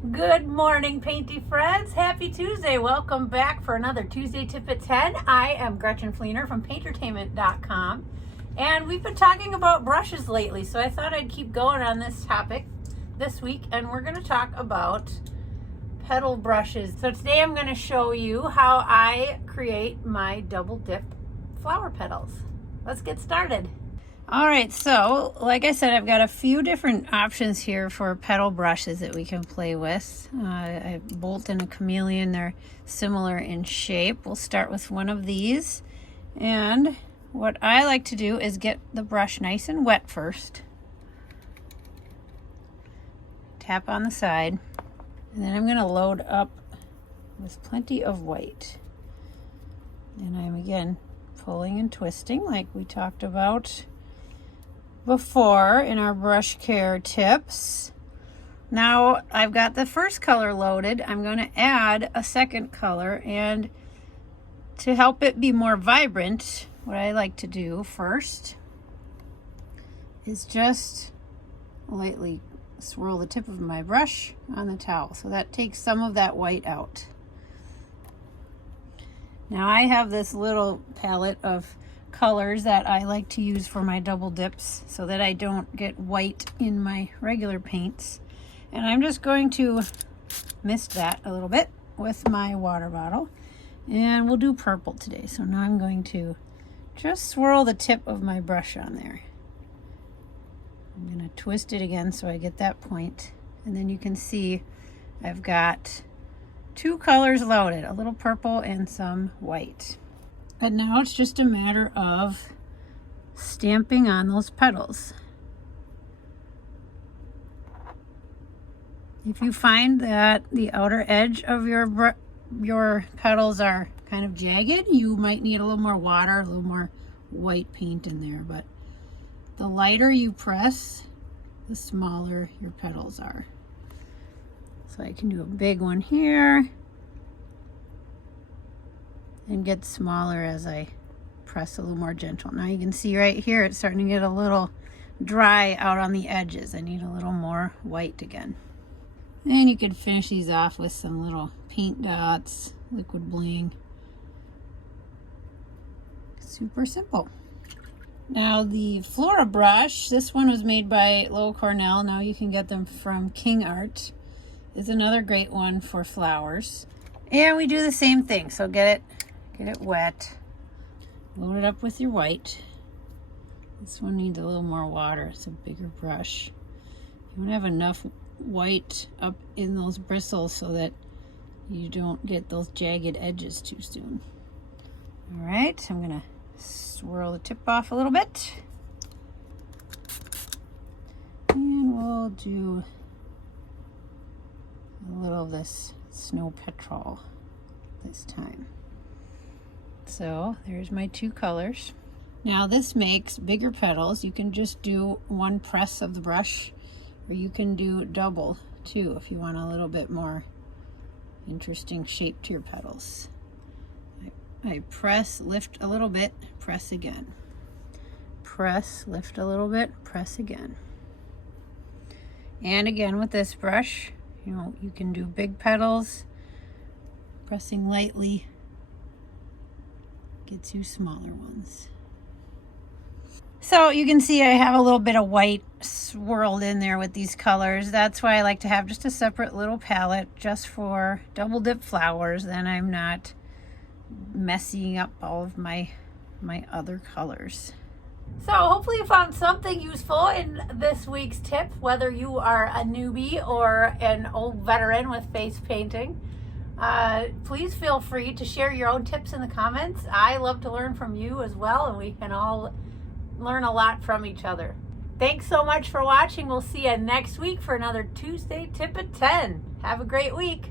Good morning, painty friends. Happy Tuesday. Welcome back for another Tuesday Tip at 10. I am Gretchen Fleener from paintertainment.com, and we've been talking about brushes lately, so I thought I'd keep going on this topic this week, and we're going to talk about petal brushes. So today I'm going to show you how I create my double dip flower petals. Let's get started. All right, so like I said, I've got a few different options here for petal brushes that we can play with. A Bolt and a Chameleon, they're similar in shape. We'll start with one of these. And what I like to do is get the brush nice and wet first. Tap on the side. And then I'm gonna load up with plenty of white. And I'm again pulling and twisting like we talked about before in our brush care tips. Now I've got the first color loaded. I'm going to add a second color, and to help it be more vibrant, what I like to do first is just lightly swirl the tip of my brush on the towel, so that takes some of that white out. Now I have this little palette of colors that I like to use for my double dips so that I don't get white in my regular paints. And I'm just going to mist that a little bit with my water bottle. And we'll do purple today. So now I'm going to just swirl the tip of my brush on there. I'm going to twist it again so I get that point. And then you can see I've got two colors loaded, a little purple and some white. And now it's just a matter of stamping on those petals. If you find that the outer edge of your petals are kind of jagged, you might need a little more water, a little more white paint in there. But the lighter you press, the smaller your petals are. So I can do a big one here and get smaller as I press a little more gentle. Now you can see right here it's starting to get a little dry out on the edges. I need a little more white again. And you could finish these off with some little paint dots, liquid bling. Super simple. Now the Flora brush, this one was made by Lowell Cornell. Now you can get them from King Art. Is another great one for flowers. And we do the same thing. So get it wet, load it up with your white. This one needs a little more water, it's a bigger brush. You want to have enough white up in those bristles so that you don't get those jagged edges too soon. All right, I'm gonna swirl the tip off a little bit. And we'll do a little of this snow petrol this time. So there's my two colors. Now this makes bigger petals. You can just do one press of the brush, or you can do double too if you want a little bit more interesting shape to your petals. I press, lift a little bit, press again. Press, lift a little bit, press again. And again with this brush, you can do big petals. Pressing lightly gets you smaller ones. So you can see I have a little bit of white swirled in there with these colors. That's why I like to have just a separate little palette just for double dip flowers. Then I'm not messing up all of my other colors. So hopefully you found something useful in this week's tip, whether you are a newbie or an old veteran with face painting. Please feel free to share your own tips in the comments. I love to learn from you as well, and we can all learn a lot from each other. Thanks so much for watching. We'll see you next week for another Tuesday Tip at 10. Have a great week.